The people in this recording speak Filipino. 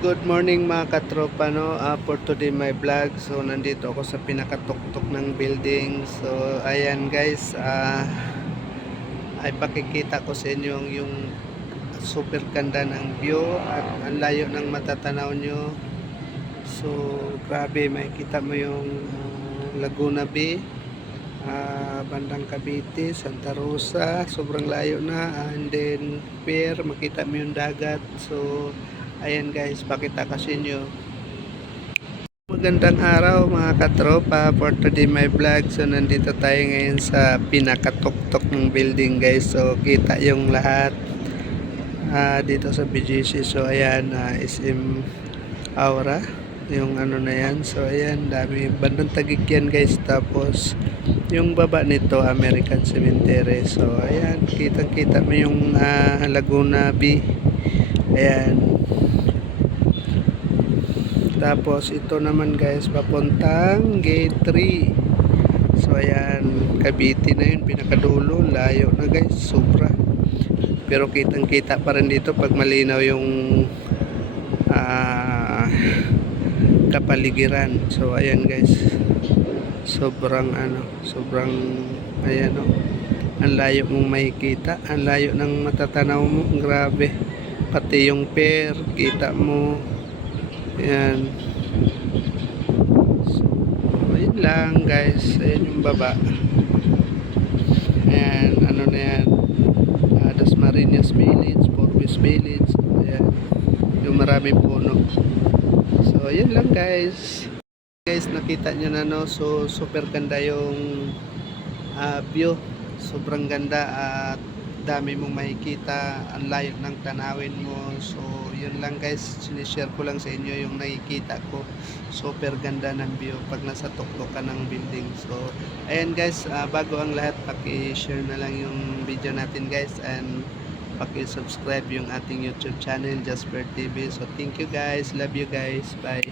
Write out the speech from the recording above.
Good morning mga katropa, no? For today my vlog. So nandito ako sa pinakatuktok ng building. So ayan guys, ay pakikita ko sa inyo yung super ganda ng view at ang layo ng matatanaw nyo. So grabe, makikita mo yung Laguna Bay, bandang Cavite, Santa Rosa, sobrang layo na, and then Pier, makita mo yung dagat. So ayan guys, pakita kasi nyo. Magandang araw mga katropa, for today my vlog. So nandito tayo ngayon sa pinakatuktok ng building guys. So kita yung lahat dito sa BGC. So ayan, SM Aura, yung ano na yan. So ayan, dami, bandang Taguig yan guys. Tapos yung baba nito American Cemetery. So ayan, kitang kita mo yung Laguna Bay. Ayan. Tapos ito naman guys, papuntang gate 3. So ayan, Cavite na yun, pinakadulo, layo na guys, sobra. Pero kitang kita pa rin dito pag malinaw yung kapaligiran. So ayan guys, sobrang sobrang ayan ang layo mong makikita, ang layo ng matatanaw mo, grabe. Pati yung pier, kita mo. Ayan. So, ayun lang guys. Ayan yung baba. Ayan, ano na yan. Dasmariñas Village, Forbes Village. Ayan. Yung maraming puno. So, ayun lang guys. Guys, nakita nyo na no. So, super ganda yung view. Sobrang ganda at dami mong makikita, ang layo ng tanawin mo. So yun lang guys, sinishare ko lang sa inyo yung nakikita ko. Super ganda ng view pag nasa tuktok ka ng building. So ayan guys, bago ang lahat, paki-share na lang yung video natin guys, and paki-subscribe yung ating YouTube channel, Jasper TV. So thank you guys, love you guys, bye.